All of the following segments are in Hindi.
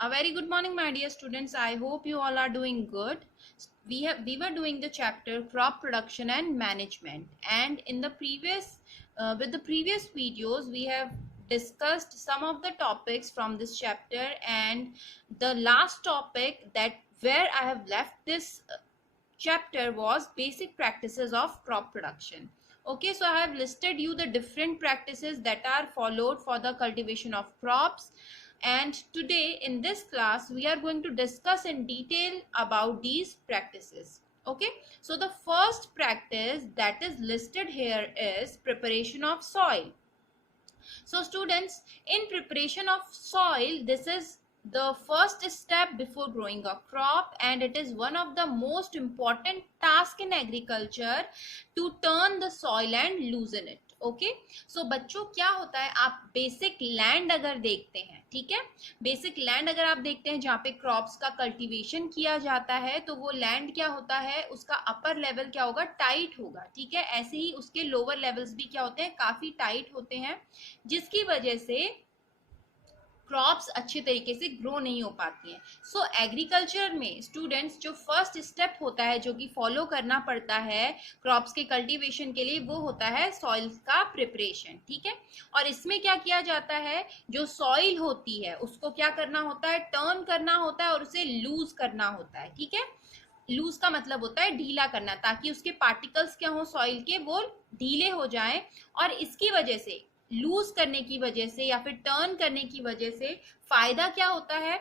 A very good morning, my dear students. I hope you all are doing good. We were doing the chapter crop production and management, and in the previous with the previous videos we have discussed some of the topics from this chapter, and the last topic that where I have left this chapter was basic practices of crop production. Okay, so I have listed you the different practices that are followed for the cultivation of crops, and today in this class we are going to discuss in detail about these practices. Okay, so the first practice that is listed here is preparation of soil. So students, in preparation of soil, this is the first step before growing a crop, and it is one of the most important tasks in agriculture to turn the soil and loosen it. Okay so बच्चों, क्या होता है, आप बेसिक लैंड अगर देखते हैं, ठीक है, बेसिक लैंड अगर आप देखते हैं जहाँ पे क्रॉप्स का कल्टीवेशन किया जाता है, तो वो लैंड क्या होता है, उसका अपर लेवल क्या होगा, टाइट होगा, ठीक है। ऐसे ही उसके लोअर लेवल्स भी क्या होते हैं, काफी टाइट होते हैं, जिसकी वजह से क्रॉप्स अच्छे तरीके से ग्रो नहीं हो पाती हैं। सो एग्रीकल्चर में स्टूडेंट्स जो फर्स्ट स्टेप होता है, जो कि फॉलो करना पड़ता है क्रॉप्स के कल्टीवेशन के लिए, वो होता है सॉइल का प्रिपरेशन, ठीक है। और इसमें क्या किया जाता है, जो सॉइल होती है उसको क्या करना होता है, टर्न करना होता है और उसे लूज करना होता है, ठीक है। लूज का मतलब होता है ढीला करना, ताकि उसके पार्टिकल्स क्या हो सॉइल के, वो ढीले हो जाएं। और इसकी वजह से, लूज करने की वजह से या फिर टर्न करने की वजह से फायदा क्या होता है,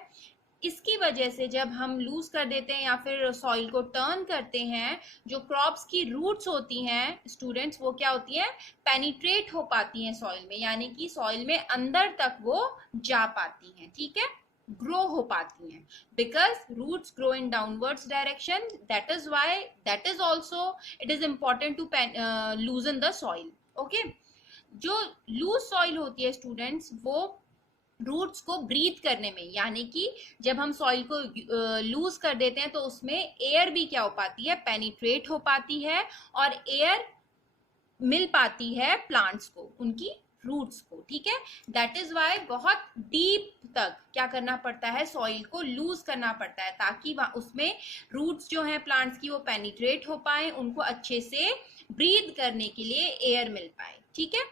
इसकी वजह से जब हम लूज कर देते हैं या फिर सॉइल को टर्न करते हैं, जो क्रॉप्स की रूट्स होती हैं स्टूडेंट्स, वो क्या होती हैं, पेनिट्रेट हो पाती हैं सॉइल में, यानी कि सॉइल में अंदर तक वो जा पाती हैं, ठीक है, ग्रो हो पाती हैं, because roots grow in downwards direction, that is why, that is also it is important to loosen the soil. Okay, जो लूज सॉइल होती है स्टूडेंट्स, वो रूट्स को ब्रीथ करने में, यानी कि जब हम सॉइल को लूज कर देते हैं तो उसमें एयर भी क्या हो पाती है, पेनिट्रेट हो पाती है, और एयर मिल पाती है प्लांट्स को, उनकी रूट्स को, ठीक है। दैट इज वाई बहुत डीप तक क्या करना पड़ता है, सॉइल को लूज करना पड़ता है, ताकि उसमें रूट्स जो है प्लांट्स की, वो पेनिट्रेट हो पाए, उनको अच्छे से ब्रीथ करने के लिए एयर मिल पाए, ठीक है।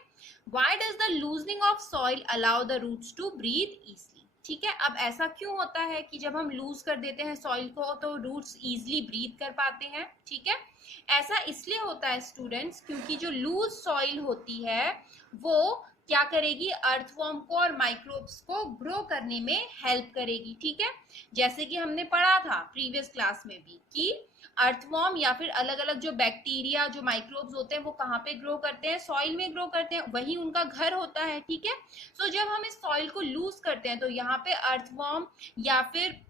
Why does the loosening of soil allow the roots to breathe easily? ठीक है, अब ऐसा क्यों होता है कि जब हम लूज कर देते हैं सॉइल को तो रूट्स इजीली ब्रीथ कर पाते हैं, ठीक है। ऐसा इसलिए होता है स्टूडेंट्स, क्योंकि जो लूज सॉइल होती है वो क्या करेगी, अर्थवॉर्म को और माइक्रोब्स को ग्रो करने में हेल्प करेगी, ठीक है। जैसे कि हमने पढ़ा था प्रीवियस क्लास में भी कि अर्थवॉर्म या फिर अलग अलग जो बैक्टीरिया, जो माइक्रोब्स होते हैं, वो कहाँ पे ग्रो करते हैं, सॉइल में ग्रो करते हैं, वही उनका घर होता है, ठीक है। सो जब हम इस सॉइल को लूज करते हैं तो यहाँ पे अर्थवॉर्म या फिर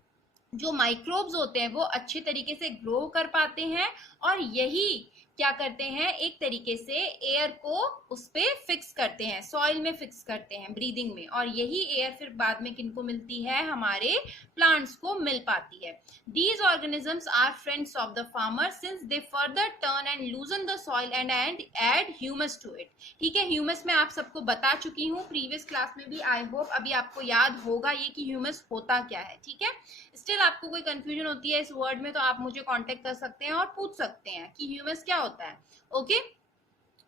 जो माइक्रोब्स होते हैं वो अच्छे तरीके से ग्रो कर पाते हैं, और यही क्या करते हैं, एक तरीके से एयर को उस पे फिक्स करते हैं, सॉइल में फिक्स करते हैं ब्रीदिंग में, और यही एयर फिर बाद में किनको मिलती है, हमारे प्लांट्स को मिल पाती है। These organisms are friends of the farmer since they further turn and loosen the soil and add humus to it। ठीक है, ह्यूमस मैं आप सबको बता चुकी हूँ प्रीवियस क्लास में भी, आई होप अभी आपको याद होगा ये कि ह्यूमस होता क्या है, ठीक है। स्टिल आपको कोई कंफ्यूजन होती है इस वर्ड में तो आप मुझे कांटेक्ट कर सकते हैं और पूछ सकते हैं कि ह्यूमस क्या होता है। ओके,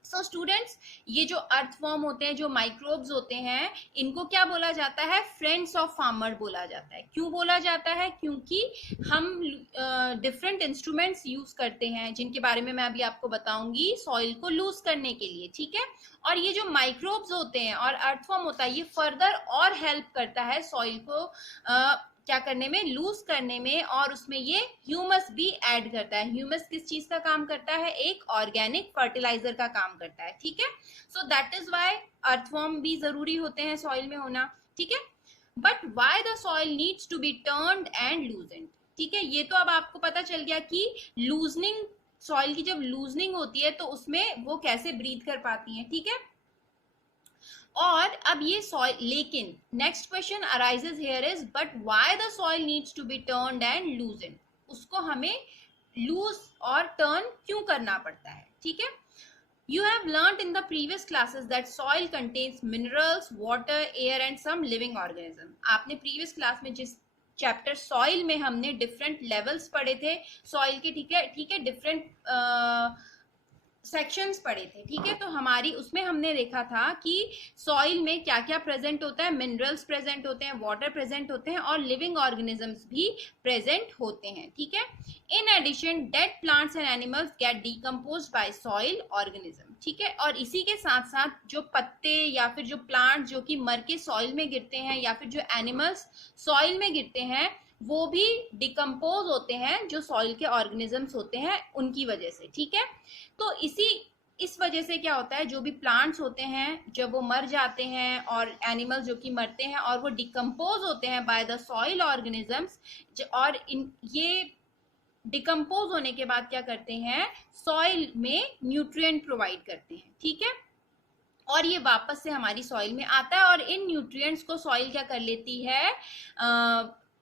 सो स्टूडेंट्स, ये जो अर्थवॉर्म होते हैं, जो माइक्रोब्स होते हैं, इनको क्या बोला जाता है, फ्रेंड्स ऑफ फार्मर बोला जाता है। क्यों बोला जाता है, क्योंकि हम डिफरेंट इंस्ट्रूमेंट्स यूज करते हैं, जिनके बारे में मैं अभी आपको बताऊंगी, सॉइल को लूज करने के लिए, ठीक है। और ये जो माइक्रोब्स होते हैं और अर्थवॉर्म होता है, ये फर्दर और हेल्प करता है सॉइल को क्या करने में, लूज करने में, और उसमें ये ह्यूमस भी ऐड करता है। ह्यूमस किस चीज का काम करता है, एक ऑर्गेनिक फर्टिलाइजर का काम करता है, ठीक है। So that is why earthworm भी जरूरी होते हैं सॉइल में होना, ठीक है। But why the soil needs to be turned and loosened, ठीक है। ये तो अब आपको पता चल गया कि लूजनिंग, सॉइल की जब लूजनिंग होती है तो उसमें वो कैसे ब्रीथ कर पाती है, ठीक है। और अब ये सॉइल, लेकिन next question arises here is, but why the soil needs to be turned and loosened, उसको हमें लूज और टर्न क्यों करना पड़ता है, ठीक है। You have learnt in the previous classes that soil contains minerals, water, air and some living organism। आपने previous class में जिस चैप्टर सॉइल में हमने डिफरेंट लेवल्स पढ़े थे सॉइल के, ठीक है, डिफरेंट सेक्शंस पढ़े थे, ठीक है। तो हमारी उसमें हमने देखा था कि सॉइल में क्या क्या प्रेजेंट होता है, मिनरल्स प्रेजेंट होते हैं, वाटर प्रेजेंट होते हैं और लिविंग ऑर्गेनिजम्स भी प्रेजेंट होते हैं, ठीक है। In addition dead plants and animals get decomposed by soil organism, ठीक है। और इसी के साथ साथ जो पत्ते या फिर जो प्लांट जो कि मर के सॉइल में गिरते हैं या फिर जो एनिमल्स सॉइल में गिरते हैं वो भी डिकम्पोज होते हैं जो सॉइल के ऑर्गेनिजम्स होते हैं उनकी वजह से, ठीक है। तो इस वजह से क्या होता है, जो भी प्लांट्स होते हैं जब वो मर जाते हैं और एनिमल्स जो कि मरते हैं और वो डिकम्पोज होते हैं बाय द सॉइल ऑर्गेनिजम्स, और ये डिकम्पोज होने के बाद क्या करते हैं, सॉइल में न्यूट्रिएंट प्रोवाइड करते हैं, ठीक है। और ये वापस से हमारी सॉइल में आता है और इन न्यूट्रिएंट्स को सॉइल क्या कर लेती है,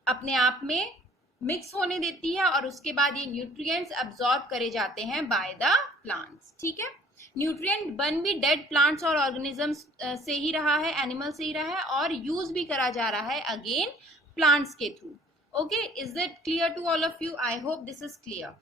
अपने आप में मिक्स होने देती है और उसके बाद ये न्यूट्रिएंट्स अब्सॉर्ब करे जाते हैं बाय द प्लांट्स, ठीक है। न्यूट्रिएंट बन भी डेड प्लांट्स और ऑर्गेनिजम्स से ही रहा है, एनिमल से ही रहा है और यूज भी करा जा रहा है अगेन प्लांट्स के through. Okay, is it clear to all of you? I hope this is clear.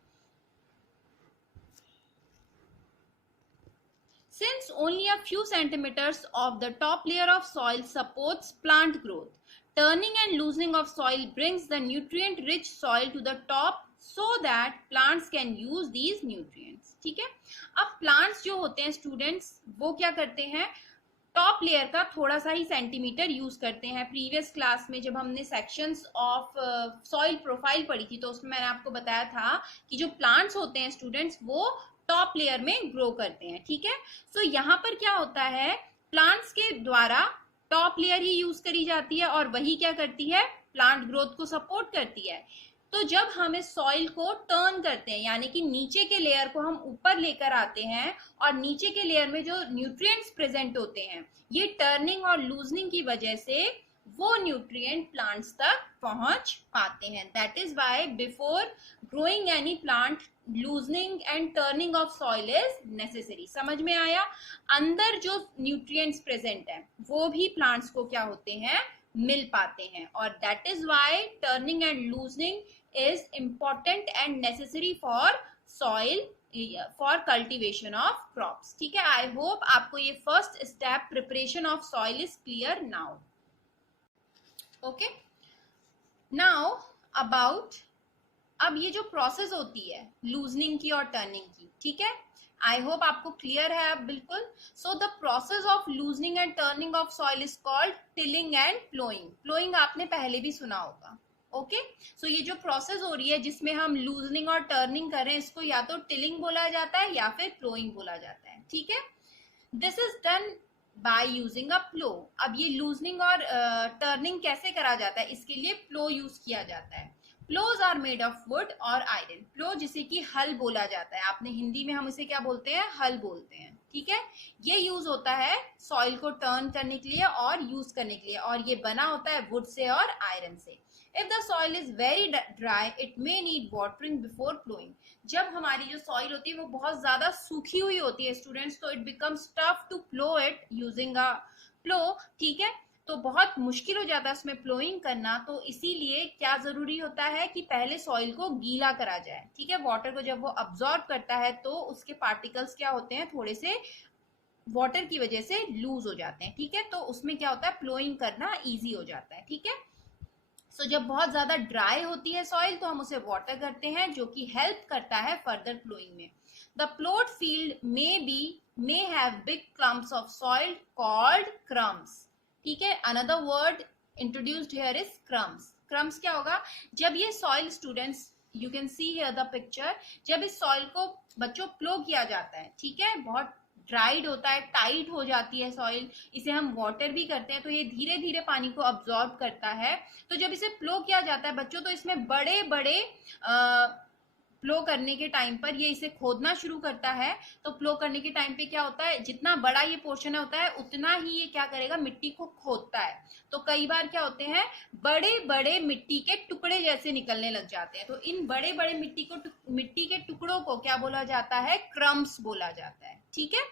Since only a few centimeters of the top layer of soil supports plant growth, turning and loosening of soil brings the nutrient-rich soil to the top so that plants can use these nutrients. ठीक है, अब plants जो होते हैं students वो क्या करते हैं, टॉप लेयर का थोड़ा सा ही सेंटीमीटर यूज करते हैं. प्रीवियस क्लास में जब हमने सेक्शंस ऑफ सॉइल प्रोफाइल पढ़ी थी तो उसमें मैंने आपको बताया था कि जो प्लांट्स होते हैं स्टूडेंट्स वो टॉप लेयर में ग्रो करते हैं, ठीक है. सो यहाँ पर क्या होता है, प्लांट्स के द्वारा टॉप लेयर ही यूज करी जाती है और वही क्या करती है, प्लांट ग्रोथ को सपोर्ट करती है. तो जब हम इस सॉइल को टर्न करते हैं यानी कि नीचे के लेयर को हम ऊपर लेकर आते हैं और नीचे के लेयर में जो न्यूट्रिएंट्स प्रेजेंट होते हैं ये टर्निंग और लूजनिंग की वजह से वो न्यूट्रिएंट प्लांट्स तक पहुंच पाते हैं. That is why before growing any plant loosening and turning of soil is necessary. समझ में आया? अंदर जो न्यूट्रिएंट्स प्रेजेंट है वो भी प्लांट्स को क्या होते हैं, मिल पाते हैं. और that is why turning and loosening is important and necessary for soil for cultivation of crops. ठीक है, I hope आपको ये first step preparation of soil is clear now. Okay, now about अब ये जो प्रोसेस होती है लूजनिंग की और टर्निंग की, ठीक है, आई होप आपको क्लियर है अब बिल्कुल. So the process of loosening and turning of soil is called tilling and ploughing. Ploughing आपने पहले भी सुना होगा. ओके, सो ये जो प्रोसेस हो रही है जिसमें हम लूजनिंग और टर्निंग कर रहे हैं इसको या तो टिलिंग बोला जाता है या फिर प्लोइंग बोला जाता है, ठीक है. This is done by using a plough. अब ये लूजनिंग और टर्निंग कैसे करा जाता है, इसके लिए प्लो यूज किया जाता है. प्लोज आर मेड ऑफ वुड और आयरन. प्लो जिसे कि हल बोला जाता है, आपने हिंदी में हम इसे क्या बोलते हैं, हल बोलते हैं, ठीक है. ये यूज होता है सॉइल को टर्न करने के लिए और यूज करने के लिए और ये बना होता है वुड से और आयरन से. If the soil is very dry, it may need watering before plowing. जब हमारी जो सॉइल होती है वो बहुत ज्यादा सूखी हुई होती है स्टूडेंट्स तो it becomes tough to plow it using a plow, ठीक है. तो बहुत मुश्किल हो जाता है उसमें प्लोइंग करना. तो इसीलिए क्या जरूरी होता है कि पहले सॉइल को गीला करा जाए, ठीक है. वाटर को जब वो अब्सॉर्ब करता है तो उसके पार्टिकल्स क्या होते हैं, थोड़े से वाटर की वजह से लूज हो जाते हैं, ठीक है. तो उसमें क्या होता है, प्लोइंग करना ईजी हो जाता है, ठीक है. सो जब बहुत ज्यादा ड्राई होती है सॉइल तो हम उसे वाटर करते हैं जो कि हेल्प करता है फर्दर प्लोइंग में. The प्लोड field may have big clumps of soil called crumbs, ठीक है. Another word introduced here is crumbs. Crumbs क्या होगा, जब ये soil students you can see here the picture, जब इस सॉइल को बच्चों प्लो किया जाता है, ठीक है, बहुत ड्राइड होता है, टाइट हो जाती है सॉइल, इसे हम वाटर भी करते हैं तो ये धीरे धीरे पानी को अब्सॉर्ब करता है. तो जब इसे प्लो किया जाता है बच्चों तो इसमें बड़े बड़े प्लो करने के टाइम पर ये इसे खोदना शुरू करता है. तो प्लो करने के टाइम पे क्या होता है, जितना बड़ा ये पोर्शन होता है उतना ही ये क्या करेगा, मिट्टी को खोदता है. तो कई बार क्या होते हैं, बड़े बड़े मिट्टी के टुकड़े जैसे निकलने लग जाते हैं. तो इन बड़े बड़े मिट्टी के टुकड़ों को क्या बोला जाता है, क्रम्स बोला जाता है, ठीक है.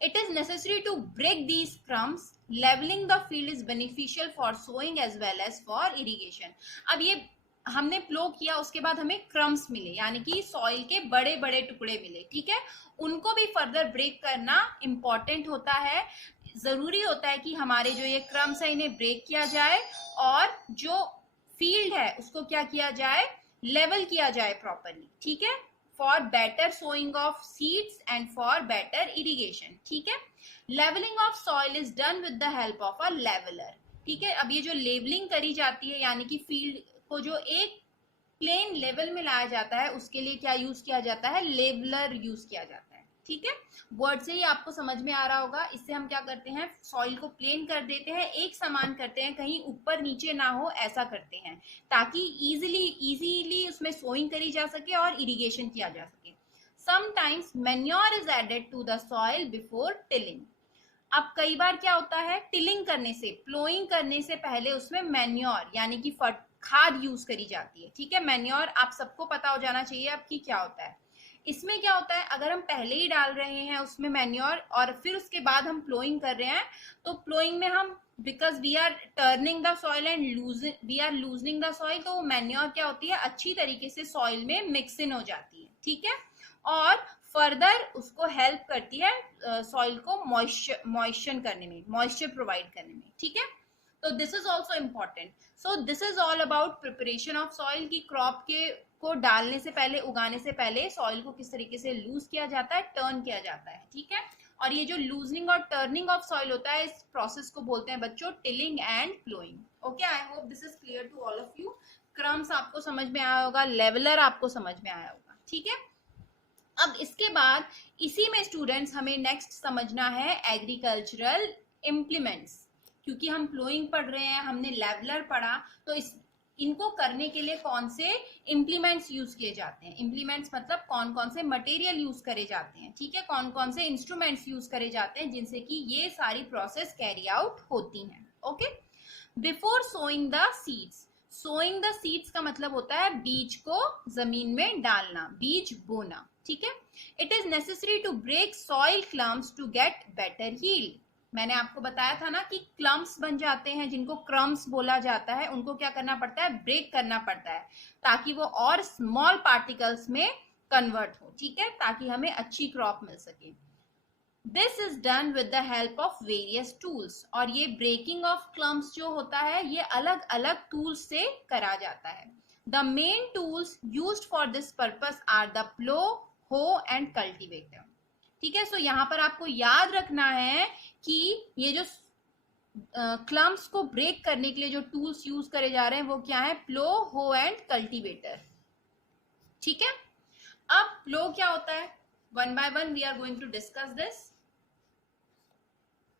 It is necessary to break these crumbs. Leveling the field is beneficial for sowing as well as for irrigation. अब ये हमने प्लो किया, उसके बाद हमें क्रम्स मिले, यानी कि सॉइल के बड़े बड़े टुकड़े मिले, ठीक है, उनको भी फर्दर ब्रेक करना इंपॉर्टेंट होता है। जरूरी होता है कि हमारे जो ये क्रम्स है इन्हें ब्रेक किया जाए और जो फील्ड है उसको क्या किया जाए, लेवल किया जाए प्रॉपरली, ठीक है, for better sowing of seeds and for better irrigation, ठीक है। Levelling of soil is done with the help of a leveller, ठीक है। अब ये जो लेवलिंग करी जाती है, यानी कि फील्ड को जो एक प्लेन लेवल में लाया जाता है, उसके लिए क्या यूज किया जाता है, लेवलर यूज किया जाता है, ठीक है। वर्ड से ही आपको समझ में आ रहा होगा। इससे हम क्या करते हैं, सॉइल को प्लेन कर देते हैं, एक समान करते हैं, कहीं ऊपर नीचे ना हो ऐसा करते हैं, ताकि इजीली उसमें सोइंग करी जा सके और इरिगेशन किया जा सके। Sometimes manure is added to the soil before tilling. अब कई बार क्या होता है, टिलिंग करने से, प्लोइंग करने से पहले उसमें मैन्योर यानी कि खाद यूज करी जाती है, ठीक है। मैन्योर आप सबको पता हो जाना चाहिए आपकी क्या होता है। इसमें क्या होता है, अगर हम पहले ही डाल रहे हैं उसमें मैन्योर और फिर उसके बाद हम प्लोइंग कर रहे हैं, तो प्लोइंग में हम because we are turning the soil and we are loosening the soil, तो मैन्योर क्या होती है, अच्छी तरीके से सॉइल में मिक्स इन हो जाती है, ठीक है, और फर्दर उसको हेल्प करती है सॉइल को मॉइस्चर करने में, मॉइस्चर प्रोवाइड करने में, ठीक है। तो this is also important. So this is all about preparation of soil की क्रॉप के को डालने से पहले, उगाने से पहले सॉइल को किस तरीके से लूज किया जाता है, टर्न किया जाता है, ठीक है। और ये जो लूजनिंग और टर्निंग ऑफ सॉइल होता है, इस प्रोसेस को बोलते हैं बच्चों tilling and ploughing. Okay, I hope this is clear to all of you. Crumbs आपको समझ में आया होगा, लेवलर आपको समझ में आया होगा, ठीक है। अब इसके बाद इसी में स्टूडेंट्स हमें नेक्स्ट समझना है एग्रीकल्चरल इम्प्लीमेंट्स। क्योंकि हम प्लोइंग पढ़ रहे हैं, हमने लेवलर पढ़ा, तो इनको करने के लिए कौन से इम्प्लीमेंट्स यूज किए जाते हैं। इम्प्लीमेंट्स मतलब कौन कौन से मटेरियल यूज करे जाते हैं, ठीक है, कौन कौन से इंस्ट्रूमेंट्स यूज करे जाते हैं जिनसे कि ये सारी प्रोसेस कैरी आउट होती हैं। Okay, before sowing the seeds. Sowing the seeds का मतलब होता है बीज को जमीन में डालना, बीज बोना, ठीक है। It is necessary to break soil clumps to get better yield. मैंने आपको बताया था ना कि क्लम्स बन जाते हैं, जिनको क्रम्स बोला जाता है, उनको क्या करना पड़ता है, ब्रेक करना पड़ता है, ताकि वो और स्मॉल पार्टिकल्स में कन्वर्ट हो, ठीक है, ताकि हमें अच्छी क्रॉप मिल सके। This is done with the help of various tools. और ये ब्रेकिंग ऑफ क्लम्स जो होता है, ये अलग अलग टूल्स से करा जाता है। The main tools used for this purpose are the plough, hoe and cultivator, ठीक है। सो यहाँ पर आपको याद रखना है कि ये जो क्लम्स को ब्रेक करने के लिए जो टूल्स यूज करे जा रहे हैं वो क्या है, प्लो, हो एंड कल्टीवेटर, ठीक है। अब प्लो क्या होता है, one by one we are going to discuss this.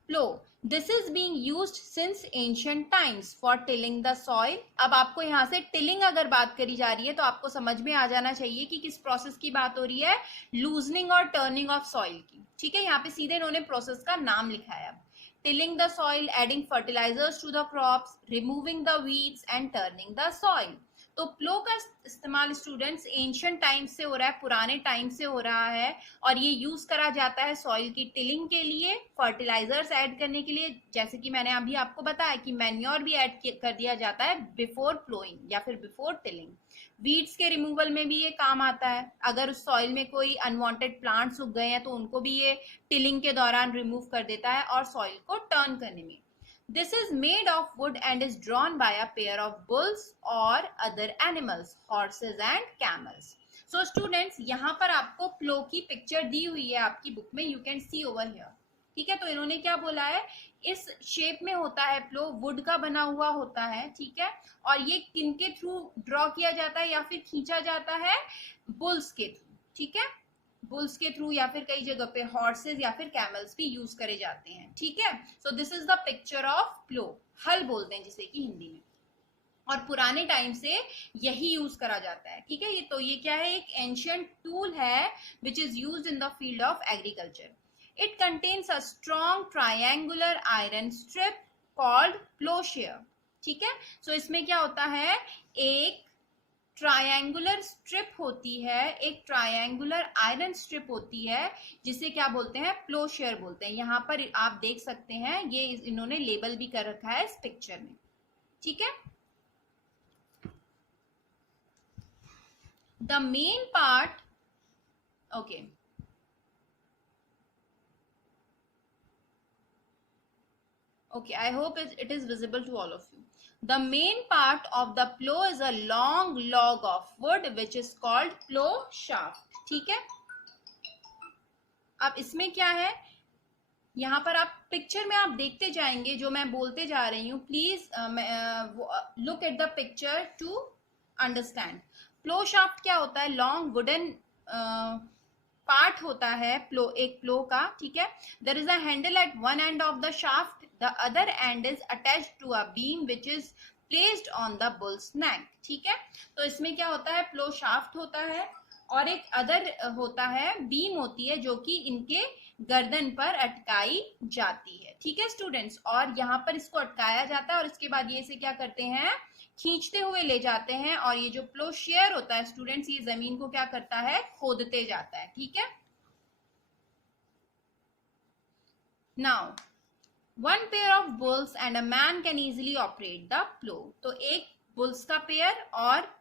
Plough, this is being used since ancient times for tilling the soil. अब आपको यहाँ से टिलिंग अगर बात करी जा रही है तो आपको समझ में आ जाना चाहिए कि किस प्रोसेस की बात हो रही है, लूजनिंग और टर्निंग ऑफ सॉइल की, ठीक है। यहाँ पे सीधे इन्होंने प्रोसेस का नाम लिखा है। Tilling the soil, adding fertilisers to the crops, removing the weeds and turning the soil. तो प्लो का इस्तेमाल स्टूडेंट्स एंशिएंट टाइम से हो रहा है, पुराने टाइम से हो रहा है, और ये यूज करा जाता है सॉइल की टिलिंग के लिए, फर्टिलाइजर्स ऐड करने के लिए, जैसे कि मैंने अभी आपको बताया कि मैन्योर भी ऐड कर दिया जाता है बिफोर प्लोइंग या फिर बिफोर टिलिंग। वीड्स के रिमूवल में भी ये काम आता है, अगर उस सॉइल में कोई अनवांटेड प्लांट्स उग गए हैं तो उनको भी ये टिलिंग के दौरान रिमूव कर देता है, और सॉइल को टर्न करने में। This is made of wood and is drawn by a pair of bulls or other animals, horses and camels. So students, यहाँ पर आपको प्लो की पिक्चर दी हुई है आपकी बुक में, you can see over here, ठीक है। तो इन्होंने क्या बोला है, इस शेप में होता है प्लो, वुड का बना हुआ होता है, ठीक है, और ये किनके थ्रू ड्रॉ किया जाता है या फिर खींचा जाता है, बुल्स के थ्रू, ठीक है, बुल्स के थ्रू, या फिर कई जगह पे हॉर्सेस या फिर कैमल्स भी यूज करे जाते हैं, ठीक है। So this is the picture of plough, हल बोलते हैं जिसे कि हिंदी में, और पुराने टाइम से यही यूज करा जाता है, ठीक है। ये क्या है, एक एंशिएंट टूल है which is used in the field of agriculture. It contains a strong triangular iron strip called ploughshare, ठीक है। सो इसमें क्या होता है, एक ट्रायंगुलर स्ट्रिप होती है, एक ट्रायंगुलर आयरन स्ट्रिप होती है जिसे क्या बोलते हैं, प्लोशेयर बोलते हैं। यहाँ पर आप देख सकते हैं ये इन्होंने लेबल भी कर रखा है इस पिक्चर में, ठीक है। The main part, okay, okay, I hope it is visible to all of you. The main part of the plow is a long log of wood which is called plow shaft, ठीक है। अब इसमें क्या है, यहाँ पर आप पिक्चर में आप देखते जाएंगे जो मैं बोलते जा रही हूँ, please look at the picture to understand. Plough shaft क्या होता है, लॉन्ग वुडन पार्ट होता है प्लो, एक प्लो का, ठीक है। There is a handle at one end of the shaft, the other end is attached to a beam which is placed on the bull's neck, ठीक है। तो इसमें क्या होता है, प्लो शाफ्ट होता है और एक अदर होता है, बीम होती है जो कि इनके गर्दन पर अटकाई जाती है, ठीक है स्टूडेंट्स। और यहाँ पर इसको अटकाया जाता है और इसके बाद ये इसे क्या करते हैं, खींचते हुए ले जाते हैं। और ये जो प्लोशेयर होता है स्टूडेंट्स, ये जमीन को क्या करता है, खोदते जाता है, ठीक है। Now one pair of bulls and a man can easily operate the plough. तो एक बुल्स का पेयर और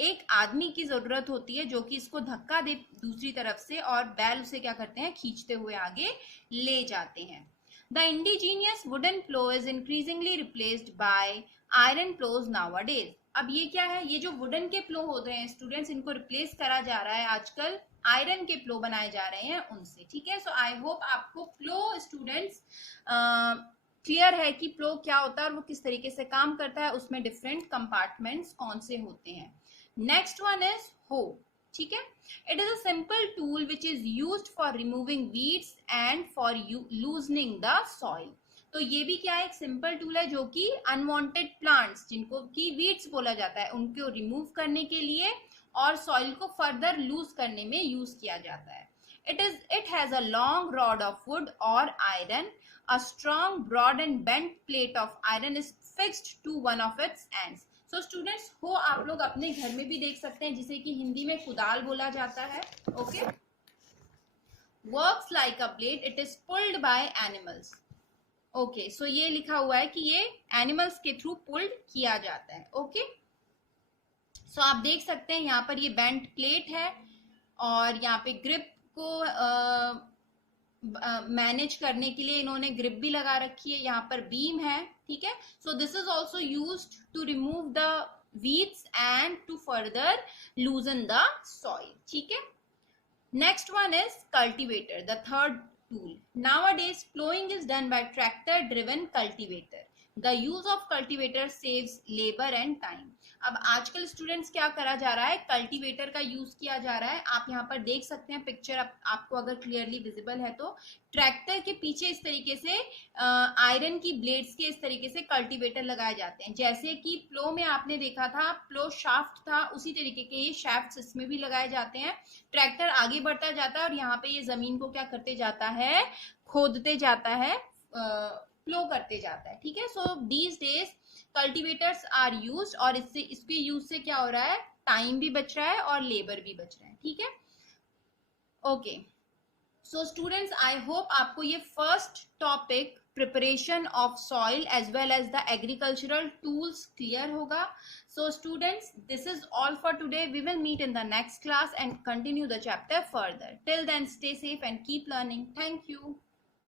एक आदमी की जरूरत होती है जो कि इसको धक्का दे दूसरी तरफ से, और बैल उसे क्या करते हैं, खींचते हुए आगे ले जाते हैं। The indigenous wooden plough is increasingly replaced by iron ploughs nowadays. अब ये क्या है, ये जो वुडन के प्लो होते हैं स्टूडेंट्स, इनको रिप्लेस करा जा रहा है आजकल, आयरन के प्लो बनाए जा रहे हैं उनसे, ठीक है। सो आई होप आपको प्लो स्टूडेंट्स क्लियर है कि प्लो क्या होता है और वो किस तरीके से काम करता है, उसमें डिफरेंट कंपार्टमेंट्स कौन से होते हैं। नेक्स्ट वन इज हो, ठीक है। It is a simple tool which is used for removing weeds and for loosening the soil. तो ये भी क्या है, एक सिंपल टूल है जो कि अनवांटेड प्लांट्स, जिनको की वीड्स बोला जाता है, उनको रिमूव करने के लिए और सॉइल को फर्दर लूज करने में यूज किया जाता है। It has a long rod of wood or iron. A strong, broad and bent plate of iron is fixed to one of its ends. So students, हो आप लोग अपने घर में भी देख सकते हैं, जिसे कि हिंदी में कुदाल बोला जाता है, okay? Works like a blade. It is pulled by animals. Okay, so ये लिखा हुआ है कि ये एनिमल्स के थ्रू पुल्ड किया जाता है, ओके। सो आप देख सकते हैं यहाँ पर ये बेंट प्लेट है और यहाँ पे ग्रिप को मैनेज करने के लिए इन्होंने ग्रिप भी लगा रखी है, यहाँ पर बीम है, ठीक है। So this is also used to remove the weeds and to further loosen the soil, ठीक है। Next one is cultivator, the third tool. Nowadays plowing is done by tractor driven cultivator. The use of cultivator saves labor and time. अब आजकल स्टूडेंट्स क्या करा जा रहा है, कल्टीवेटर का यूज किया जा रहा है। आप यहाँ पर देख सकते हैं पिक्चर, आपको अगर क्लियरली विजिबल है तो ट्रैक्टर के पीछे इस तरीके से आयरन की ब्लेड्स के इस तरीके से कल्टीवेटर लगाए जाते हैं। जैसे कि प्लो में आपने देखा था प्लो शाफ्ट था, उसी तरीके के ये शाफ्ट इसमें भी लगाए जाते हैं। ट्रैक्टर आगे बढ़ता जाता है और यहाँ पे ये जमीन को क्या करते जाता है, खोदते जाता है, प्लो करते जाता है, ठीक है। So these days cultivators are used और इससे इसके यूज से क्या हो रहा है, टाइम भी बच रहा है और लेबर भी बच रहा है, ठीक है। Okay, so students I hope आपको ये first topic preparation of soil as well as the agricultural tools clear होगा। So students, this is all for today. We will meet in the next class and continue the chapter further. Till then, stay safe and keep learning. Thank you.